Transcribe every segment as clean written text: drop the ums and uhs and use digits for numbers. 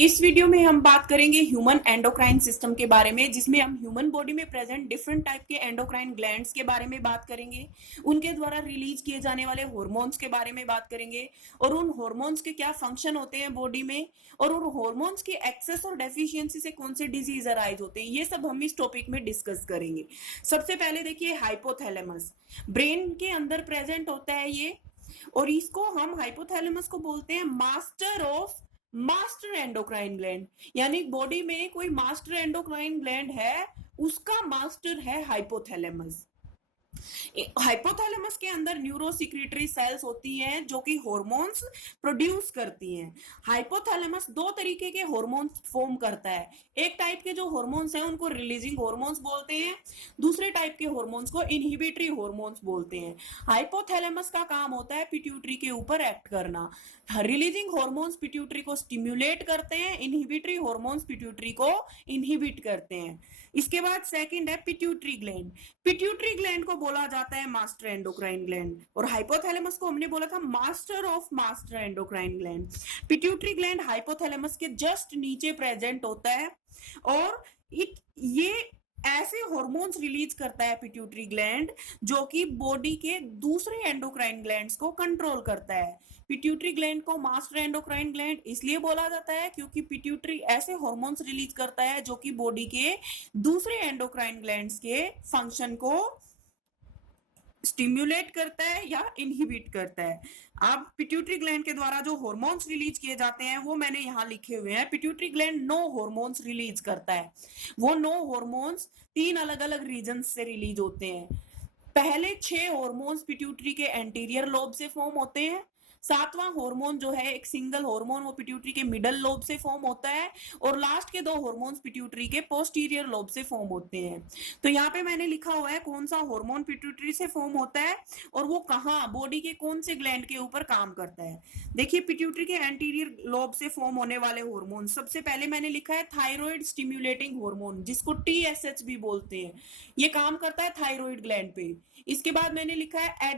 इस वीडियो में हम बात करेंगे ह्यूमन एंडोक्राइन सिस्टम के बारे में, जिसमें हम ह्यूमन बॉडी में प्रेजेंट डिफरेंट टाइप के एंडोक्राइन ग्लैंड्स के बारे में बात करेंगे, उनके द्वारा रिलीज किए जाने वाले हार्मोन्स के बारे में बात करेंगे और उन हार्मोन्स के क्या फंक्शन होते हैं बॉडी में और उन हार्मोन्स की एक्सेस और डेफिशिएंसी से कौन से डिजीज अराइज होते हैं, ये सब हम इस टॉपिक में डिस्कस करेंगे। सबसे पहले देखिए हाइपोथैलेमस ब्रेन के अंदर प्रेजेंट होता है ये, और इसको हम हाइपोथैलेमस को बोलते हैं मास्टर एंडोक्राइन ग्लैंड। यानी बॉडी में कोई मास्टर एंडोक्राइन ग्लैंड है, उसका मास्टर है हाइपोथैलेमस। हाइपोथैलेमस के अंदर न्यूरोसिक्रीटरी सेल्स होती हैं जो कि हार्मोन्स प्रोड्यूस करती हैं। हाइपोथैलेमस दो तरीके के हार्मोन्स फॉर्म करता है। एक टाइप के जो हार्मोन्स हैं उनको रिलीजिंग हार्मोन्स बोलते हैं, दूसरे टाइप के हार्मोन्स को इनहिबिटरी हार्मोन्स बोलते हैं। हाइपोथैलेमस का काम होता है पिट्यूटरी के ऊपर एक्ट करना। रिलीजिंग हार्मोन्स पिट्यूटरी को स्टिम्युलेट करते हैं, इनहिबिटरी हार्मोन्स पिट्यूटरी को इनहिबिट करते हैं। इसके बाद सेकंड है पिट्यूटरी ग्लैंड। पिट्यूटरी ग्लैंड को बोला जाता है मास्टर एंडोक्राइन ग्लैंड, और हाइपोथैलेमस को हमने बोला था master of master endocrine gland. Pituitary gland hypothalamus के जस्ट नीचे प्रेजेंट होता है और ये ऐसे हार्मोन्स रिलीज करता है पिट्यूटरी ग्लैंड जो कि बॉडी के दूसरे एंडोक्राइन ग्लैंड्स को कंट्रोल करता है। पिट्यूटरी ग्लैंड को मास्टर एंडोक्राइन ग्लैंड इसलिए बोला जाता है क्योंकि पिट्यूटरी ऐसे हार्मोन्स रिलीज करता है जो कि बॉडी के दूसरे एंडोक्राइन ग्लैंड्स के फंक्शन को स्टिम्युलेट करता है या इनहिबिट करता है। अब पिट्यूटरी ग्लैंड के द्वारा जो हार्मोन्स रिलीज किए जाते हैं वो मैंने यहाँ लिखे हुए हैं। पिट्यूटरी ग्लैंड 9 हार्मोन्स रिलीज करता है। वो 9 हार्मोन्स 3 अलग अलग रीजन से रिलीज होते हैं। पहले 6 हार्मोन्स पिट्यूटरी के एंटीरियर लोब से फॉर्म होते हैं। 7वां हार्मोन जो है एक सिंगल हार्मोन, वो पिट्यूटरी के मिडल लोब से फॉर्म होता है, और लास्ट के 2 हार्मोन्स पिट्यूटरी के पोस्टीरियर लोब से फॉर्म होते हैं। तो यहाँ पे मैंने लिखा हुआ है कौन सा हार्मोन पिट्यूटरी से फॉर्म होता है और वो कहाँ बॉडी के कौन से ग्लैंड के ऊपर काम करता है। देखिए पिट्यूटरी के एंटीरियर लोब से फॉर्म होने वाले हार्मोन, सबसे पहले मैंने लिखा है थायराइड स्टिम्युलेटिंग हार्मोन, जिसको TSH भी बोलते हैं। ये काम करता है थायराइड ग्लैंड पे। इसके बाद मैंने लिखा है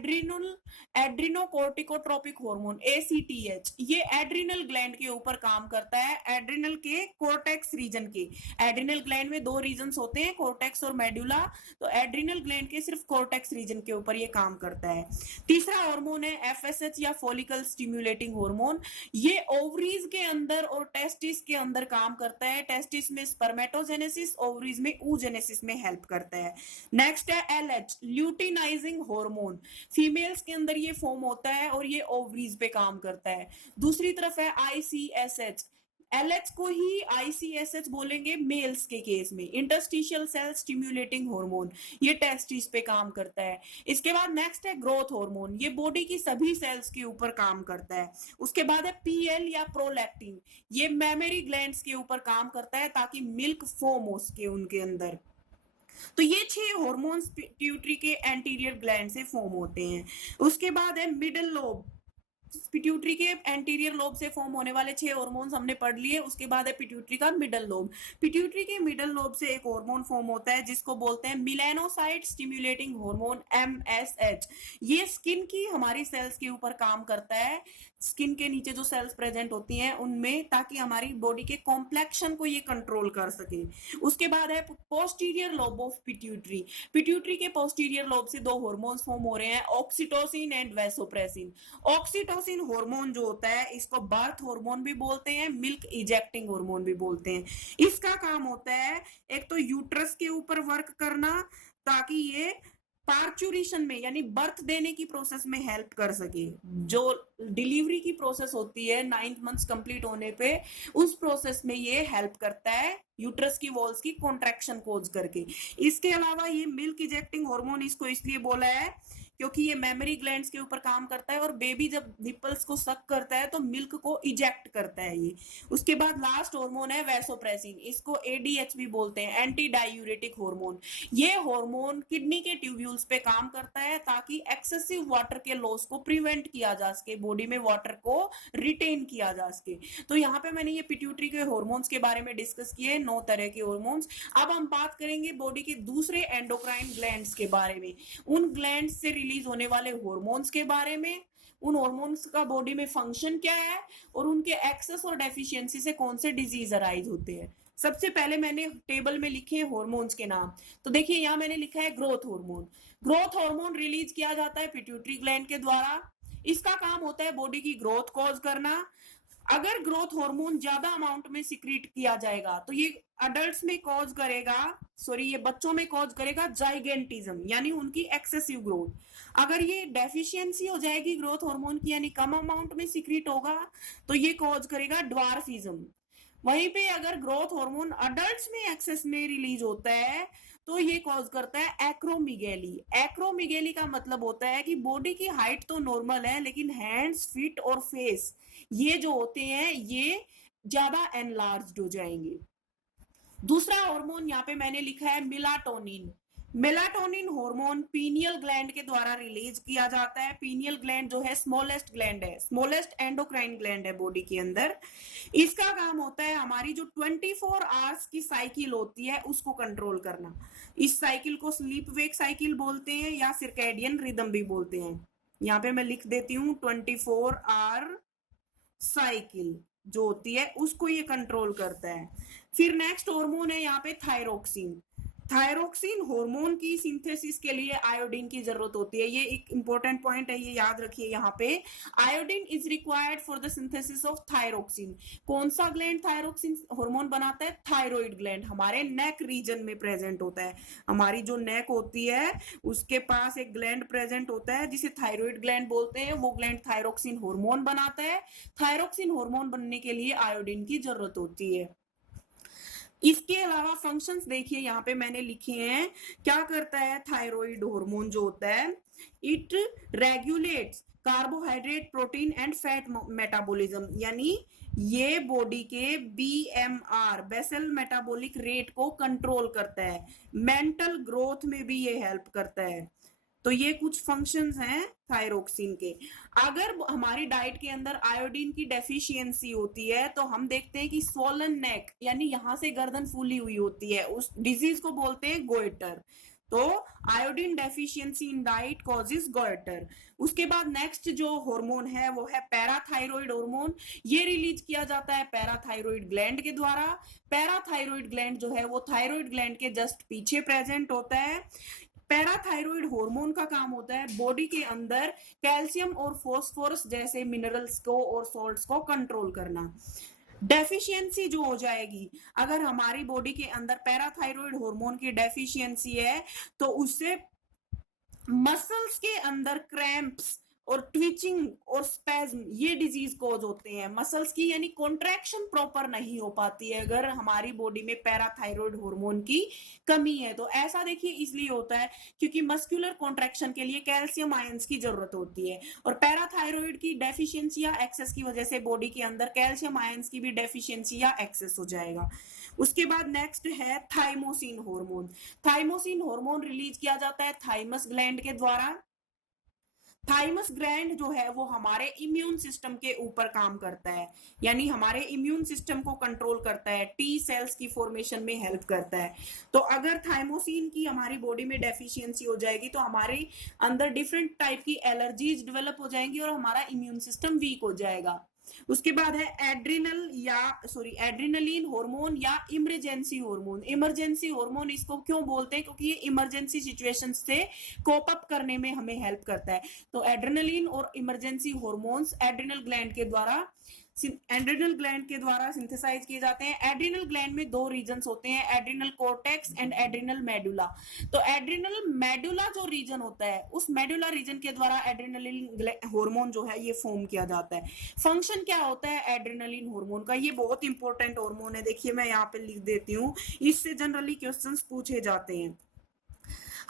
एड्रिनोकोर्टिकोट्रोपिक हार्मोन ACTH। ये एड्रिनल ग्लैंड के ऊपर काम करता है, एड्रिनल के कोर्टेक्स रीजन के। एड्रिनल ग्लैंड में 2 रीजन्स होते हैं, कोर्टेक्स और मेडुला, तो एड्रिनल ग्लैंड के सिर्फ कोर्टेक्स रीजन के ऊपर ये काम करता है। तीसरा हार्मोन है FSH या फॉलिकल स्टिम्युलेटिंग हार्मोन। ये ओवरीज के अंदर और टेस्टिस के अंदर काम करता है। टेस्टिस में स्पर्मेटोजेनेसिस, ओवरीज में oogenesis में हेल्प करता है। नेक्स्ट है LH ल्यूटिनाइजिंग हार्मोन। फीमेल्स के अंदर ये फॉर्म होता है और ये ओवरीज पे काम करता है। दूसरी तरफ है ICSH। LH को ही ICSH बोलेंगे मेल्स के केस में, इंटरस्टिशियल सेल स्टिम्युलेटिंग हार्मोन। ये टेस्टिस पे काम करता है। इसके बाद नेक्स्ट है ग्रोथ हार्मोन। ये बॉडी की सभी सेल्स के ऊपर काम करता है। उसके बाद है PL या प्रोलैक्टिन। ये मेमरी ग्लैंड्स के ऊपर काम करता है ताकि मिल्क फॉर्म हो सके उनके अंदर। तो ये 6 हार्मोन्स पिट्यूटरी के एंटीरियर ग्लैंड से फॉर्म होते हैं। उसके बाद है मिडल लोब। पिट्यूटरी के एंटीरियर लोब से फॉर्म होने वाले 6 हार्मोन्स हमने पढ़ लिए। उसके बाद है पिट्यूटरी का मिडल लोब। पिट्यूटरी के मिडल लोब से एक हार्मोन फॉर्म होता है जिसको बोलते हैं मेलानोसाइट स्टिम्युलेटिंग हार्मोन MSH। ये स्किन की हमारी सेल्स के ऊपर काम करता है, स्किन के नीचे जो सेल्स प्रेजेंट होती हैं उनमें, ताकि हमारी बॉडी के कॉम्प्लेक्शन को ये कंट्रोल कर सके। उसके बाद है posterior lobe of pituitary. Pituitary के पोस्टीरियर लोब से 2 हार्मोन्स फॉर्म हो रहे हैं, oxytocin and vasopressin. Oxytocin hormone जो होता है इसको बर्थ हार्मोन भी बोलते हैं, मिल्क इजेक्टिंग हार्मोन भी बोलते हैं। इसका काम होता है एक तो यूट्रस के ऊपर वर्क करना ताकि ये पार्चुरेशन में यानी बर्थ देने की प्रोसेस में हेल्प कर सके। जो डिलीवरी की प्रोसेस होती है 9th मंथ कंप्लीट होने पे, उस प्रोसेस में ये हेल्प करता है यूट्रस की वॉल्स की कॉन्ट्रैक्शन कोज करके। इसके अलावा ये मिल्क इजेक्टिंग हार्मोन इसको इसलिए बोला है क्योंकि ये मेमरी ग्लैंड्स के ऊपर काम करता है और बेबी जब निपल्स को सक करता है तो मिल्क को इजेक्ट करता है ये। उसके बाद लास्ट हार्मोन है वैसोप्रेसिन। इसको ADH भी बोलते हैं, एंटी डायूरेटिक हार्मोन। ये हार्मोन किडनी के ट्यूब्यूल्स पे काम करता है ताकि एक्सेसिव वाटर के लॉस को प्रिवेंट किया जा सके, बॉडी में वाटर को रिटेन किया जा सके। तो यहाँ पे मैंने ये पिट्यूटरी के हार्मोन्स के बारे में डिस्कस किए, 9 तरह के हार्मोन्स। अब हम बात करेंगे बॉडी के दूसरे एंडोक्राइन ग्लैंड्स के बारे में, उन ग्लैंड्स से रिलीज होने वाले हार्मोन्स के बारे में, उन हॉर्मोन्स का बॉडी में फंक्शन क्या है और उनके एक्सेस और डेफिशिएंसी से कौन से डिजीज अराइज होते हैं। सबसे पहले मैंने टेबल में लिखे हैं हॉर्मोन्स के नाम। तो देखिए यहाँ मैंने लिखा है growth hormone. Growth hormone release किया जाता है पिट्यूटरी ग्लैंड के द्वारा। इसका काम होता है बॉडी की ग्रोथ कॉज करना। अगर ग्रोथ हार्मोन ज्यादा अमाउंट में सिक्रीट किया जाएगा तो ये अडल्ट्स में कॉज करेगा, ये बच्चों में कॉज करेगा जाइगेंटिज्म, यानी उनकी एक्सेसिव ग्रोथ। अगर ये डेफिशिएंसी हो जाएगी ग्रोथ हार्मोन की, यानी कम अमाउंट में सिक्रीट होगा, तो ये कॉज करेगा ड्वार्फिज्म। वहीं पे अगर ग्रोथ हार्मोन अडल्ट्स में एक्सेस में रिलीज होता है तो ये कॉज करता है एक्रोमिगेली। एक्रोमिगेली का मतलब होता है कि बॉडी की हाइट तो नॉर्मल है लेकिन हैंड्स, फीट और फेस ये जो होते हैं ये ज्यादा एनलार्ज्ड हो जाएंगे। दूसरा हार्मोन यहाँ पे मैंने लिखा है melatonin. Melatonin hormone pineal gland के द्वारा रिलीज किया जाता है। पीनियल ग्लैंड जो है स्मॉलेस्ट ग्लैंड है, स्मॉलेस्ट एंडोक्राइन ग्लैंड है बॉडी के अंदर। इसका काम होता है हमारी जो 24 आवर्स की साइकिल होती है उसको कंट्रोल करना। इस साइकिल को स्लीप वेक साइकिल बोलते हैं या सर्कैडियन रिदम भी बोलते हैं। यहाँ पे मैं लिख देती हूँ 24 आवर साइकिल जो होती है उसको ये कंट्रोल करता है। फिर नेक्स्ट हार्मोन है यहाँ पे थायरोक्सिन। थायरोक्सिन हार्मोन की सिंथेसिस के लिए आयोडीन की जरूरत होती है। ये एक इंपॉर्टेंट पॉइंट है, ये याद रखिए। यहाँ पे iodine is required for the synthesis of thyroxine. कौन सा ग्लैंड थायरोक्सिन हार्मोन बनाता है? थायराइड ग्लैंड हमारे नेक रीजन में प्रेजेंट होता है। हमारी जो नेक होती है उसके पास एक ग्लैंड प्रेजेंट होता है जिसे थायराइड ग्लैंड बोलते हैं। वो ग्लैंड थायरोक्सिन हार्मोन बनाता है। थायरोक्सिन हार्मोन बनने के लिए आयोडीन की जरूरत होती है। इसके अलावा फंक्शंस देखिए यहाँ पे मैंने लिखे हैं। क्या करता है थायराइड हार्मोन जो होता है? It regulates carbohydrate, protein and fat metabolism, यानी ये बॉडी के बीएमआर बेसल मेटाबॉलिक रेट को कंट्रोल करता है। मेंटल ग्रोथ में भी ये हेल्प करता है। तो ये कुछ फंक्शंस हैं थायरोक्सिन के। अगर हमारी डाइट के अंदर आयोडीन की डेफिशिएंसी होती है तो हम देखते हैं कि स्वोलन नेक, यानी यहां से गर्दन फूली हुई होती है, उस डिजीज को बोलते हैं गोइटर। तो iodine deficiency in diet causes goitre. उसके बाद नेक्स्ट जो हार्मोन है वो है पैराथायरॉइड हार्मोन। ये रिलीज किया जाता है पैराथायरॉइड ग्लैंड के द्वारा। पैराथायरॉइड ग्लैंड जो है वो थायरॉइड ग्लैंड के जस्ट पीछे प्रेजेंट होता है। पैराथायरॉइड हार्मोन का काम होता है बॉडी के अंदर कैल्शियम और फॉस्फोरस जैसे मिनरल्स को और सॉल्ट्स को कंट्रोल करना। डेफिशिएंसी जो हो जाएगी, अगर हमारी बॉडी के अंदर पैराथायरॉइड हार्मोन की डेफिशिएंसी है तो उससे मसल्स के अंदर क्रैम्प्स और ट्विचिंग और स्पैज्म ये डिजीज कॉज होते हैं। मसल्स की यानी कॉन्ट्रैक्शन प्रॉपर नहीं हो पाती है अगर हमारी बॉडी में पैराथायरॉइड हार्मोन की कमी है। तो ऐसा देखिए इसलिए होता है क्योंकि मस्कुलर कॉन्ट्रैक्शन के लिए कैल्शियम आयंस की जरूरत होती है और पैराथायरॉइड की डेफिशिएंसी या एक्सेस की वजह से बॉडी के अंदर कैल्शियम आयंस की भी डेफिशिएंसी या एक्सेस हो जाएगा। उसके बाद नेक्स्ट है thymosin hormone. Thymosin hormone release किया जाता है थाइमस ग्लैंड के द्वारा। थाइमस ग्लैंड जो है वो हमारे इम्यून सिस्टम के ऊपर काम करता है, यानी हमारे इम्यून सिस्टम को कंट्रोल करता है, टी सेल्स की फॉर्मेशन में हेल्प करता है। तो अगर थाइमोसिन की हमारी बॉडी में डेफिशिएंसी हो जाएगी तो हमारे अंदर डिफरेंट टाइप की एलर्जीज डेवलप हो जाएंगी और हमारा इम्यून सिस्टम वीक हो जाएगा। उसके बाद है एड्रिनलिन हार्मोन या इमरजेंसी हार्मोन। इमरजेंसी हार्मोन इसको क्यों बोलते हैं? क्योंकि ये इमरजेंसी सिचुएशंस से कोप अप करने में हमें हेल्प करता है। तो एड्रिनलिन और इमरजेंसी हार्मोन्स एड्रिनल ग्लैंड के द्वारा सिंथेसाइज किए जाते हैं। एड्रिनल ग्लैंड में दो रीजन्स होते हैं, adrenal cortex and adrenal medulla. तो एड्रिनल मेडुला जो रीजन होता है उस मेडुला रीजन के द्वारा एड्रिनलिन हार्मोन जो है ये फॉर्म किया जाता है। फंक्शन क्या होता है एड्रिनलिन हार्मोन का? ये बहुत इंपॉर्टेंट हार्मोन है, देखिए मैं यहाँ पे लिख देती हूँ, इससे जनरली क्वेश्चंस पूछे जाते हैं।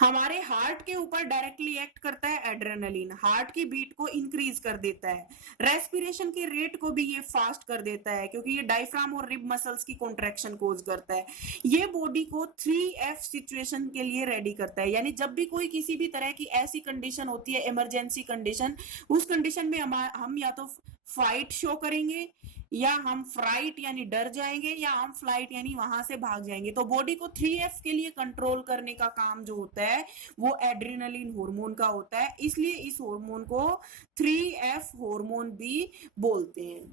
हमारे हार्ट के ऊपर डायरेक्टली एक्ट करता है एड्रेनलिन, हार्ट की बीट को इंक्रीज कर देता है, रेस्पिरेशन के रेट को भी ये फास्ट कर देता है क्योंकि ये डायफ्राम और रिब मसल्स की कॉन्ट्रैक्शन कोज करता है। ये बॉडी को 3F सिचुएशन के लिए रेडी करता है, यानी जब भी कोई किसी भी तरह की ऐसी कंडीशन होती है इमरजेंसी कंडीशन, उस कंडीशन में हम या तो फाइट शो करेंगे, या हम फ्राइट यानी डर जाएंगे, या हम फ्लाइट यानी वहां से भाग जाएंगे। तो बॉडी को 3F के लिए कंट्रोल करने का काम जो होता है वो एड्रेनलिन हार्मोन का होता है, इसलिए इस हार्मोन को 3F हार्मोन भी बोलते हैं।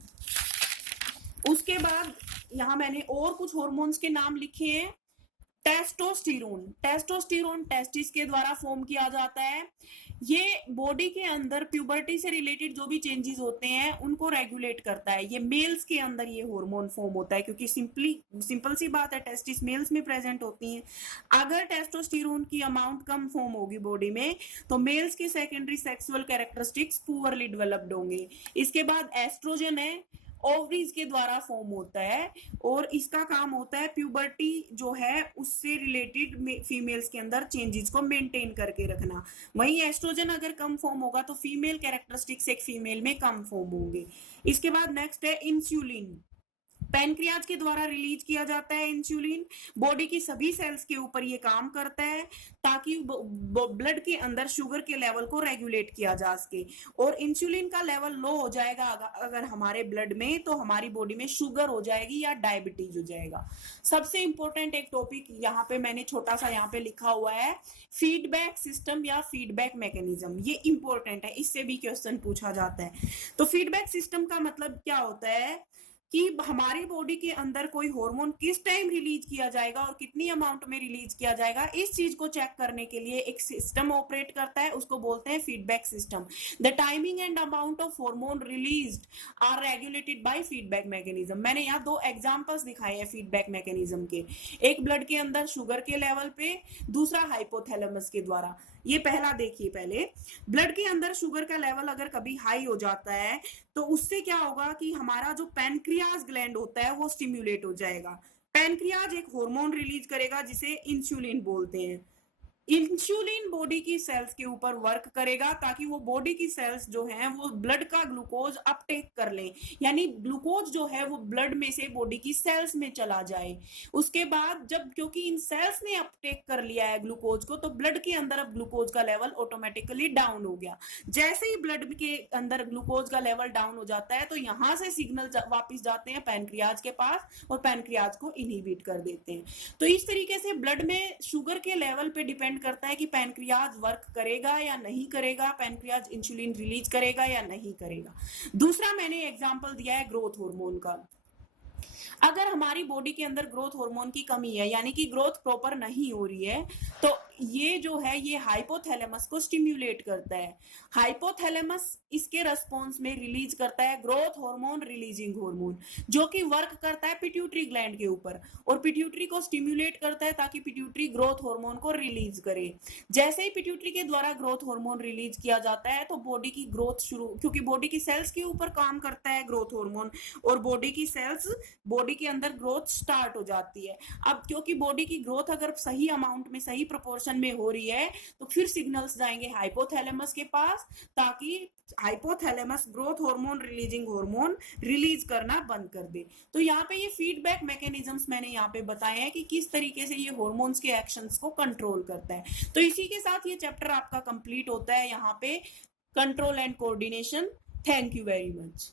उसके बाद यहाँ मैंने और कुछ हार्मोन्स के नाम लिखे हैं। टेस्टोस्टेरोन, टेस्टोस्टेरोन टेस्टिस के द्वारा फॉर्म किया जाता है। ये बॉडी के अंदर प्यूबर्टी से रिलेटेड जो भी चेंजेस होते हैं उनको रेगुलेट करता है। ये मेल्स के अंदर ये हार्मोन फॉर्म होता है, क्योंकि सिंपल सी बात है, टेस्टिस मेल्स में प्रेजेंट होती हैं। अगर टेस्टोस्टेरोन की अमाउंट कम फॉर्म होगी बॉडी में तो मेल्स के secondary sexual characteristics poorly developed होंगे। इसके बाद एस्ट्रोजन है, ओवरीज के द्वारा फॉर्म होता है, और इसका काम होता है प्यूबर्टी जो है उससे रिलेटेड फीमेल्स के अंदर चेंजेस को मेंटेन करके रखना। वहीं एस्ट्रोजन अगर कम फॉर्म होगा तो फीमेल कैरेक्टरिस्टिक्स एक फीमेल में कम फॉर्म होंगे। इसके बाद नेक्स्ट है इंसुलिन। पैनक्रियाज के द्वारा रिलीज किया जाता है इंसुलिन। बॉडी की सभी सेल्स के ऊपर ये काम करता है ताकि ब्लड के अंदर शुगर के लेवल को रेगुलेट किया जा सके। और इंसुलिन का लेवल लो हो जाएगा अगर हमारे ब्लड में, तो हमारी बॉडी में शुगर हो जाएगी या डायबिटीज हो जाएगा। सबसे इंपॉर्टेंट एक टॉपिक यहाँ पे मैंने छोटा सा यहाँ पे लिखा हुआ है, फीडबैक सिस्टम या फीडबैक मैकेनिज्म। ये इंपॉर्टेंट है, इससे भी क्वेश्चन पूछा जाता है। तो फीडबैक सिस्टम का मतलब क्या होता है कि हमारी बॉडी के अंदर कोई हार्मोन किस टाइम रिलीज किया जाएगा और कितनी अमाउंट में रिलीज किया जाएगा, इस चीज को चेक करने के लिए एक सिस्टम ऑपरेट करता है, उसको बोलते हैं feedback system. The timing and amount of hormone released are regulated by feedback mechanism. मैंने यहाँ दो एग्जांपल्स दिखाए हैं फीडबैक मैकेनिज्म के, एक ब्लड के अंदर शुगर के लेवल पे, दूसरा हाइपोथैलेमस के द्वारा। ये पहला देखिए, पहले ब्लड के अंदर शुगर का लेवल अगर कभी हाई हो जाता है तो उससे क्या होगा कि हमारा जो पैनक्रियाज ग्लैंड होता है वो स्टिम्युलेट हो जाएगा। पैनक्रियाज एक हार्मोन रिलीज करेगा जिसे इंसुलिन बोलते हैं। इंसुलिन बॉडी की सेल्स के ऊपर वर्क करेगा ताकि वो बॉडी की सेल्स जो हैं वो ब्लड का ग्लूकोज अपटेक कर लें, यानी ग्लूकोज जो है वो ब्लड में से बॉडी की सेल्स में चला जाए। उसके बाद जब, क्योंकि इन सेल्स ने अपटेक कर लिया है ग्लूकोज को, तो ब्लड के अंदर अब ग्लूकोज का लेवल ऑटोमेटिकली डाउन हो गया। जैसे ही ब्लड के अंदर ग्लूकोज का लेवल डाउन हो जाता है तो यहां से सिग्नल वापिस जाते हैं पैनक्रियाज के पास और पैनक्रियाज को इनहिबिट कर देते हैं। तो इस तरीके से ब्लड में शुगर के लेवल पे डिपेंड करता है कि पैनक्रियाज वर्क करेगा या नहीं करेगा, पैनक्रियाज इंसुलिन रिलीज करेगा या नहीं करेगा। दूसरा मैंने एग्जांपल दिया है ग्रोथ हार्मोन का। अगर हमारी बॉडी के अंदर ग्रोथ हार्मोन की कमी है, यानी कि ग्रोथ प्रॉपर नहीं हो रही है, तो ये जो है ये हाइपोथैलेमस को स्टिम्युलेट करता है। हाइपोथैलेमस इसके रेस्पॉन्स में रिलीज करता है ग्रोथ हार्मोन रिलीजिंग हार्मोन, जो कि वर्क करता है पिट्यूटरी ग्लैंड के ऊपर और पिट्यूटरी को स्टिम्युलेट करता है ताकि पिट्यूटरी ग्रोथ हार्मोन को रिलीज करे। जैसे ही पिट्यूटरी के द्वारा ग्रोथ हार्मोन रिलीज किया जाता है तो बॉडी की ग्रोथ शुरू, क्योंकि बॉडी की सेल्स के ऊपर काम करता है ग्रोथ हार्मोन, और बॉडी की सेल्स बॉडी के अंदर ग्रोथ स्टार्ट हो जाती है। अब क्योंकि बॉडी की ग्रोथ अगर सही अमाउंट में, सही प्रोपोर्शन में हो रही है, तो फिर सिग्नल्स जाएंगे हाइपोथैलेमस के पास ताकि hypothalamus growth hormone releasing hormone release करना बंद कर दे। तो यहाँ पे ये फीडबैक मैकेनिज्म्स मैंने यहाँ पे बताए हैं कि किस तरीके से ये हार्मोन्स के एक्शंस को कंट्रोल करता है। तो इसी के साथ ये चैप्टर आपका कंप्लीट होता है यहाँ पे, control and coordination. Thank you very much.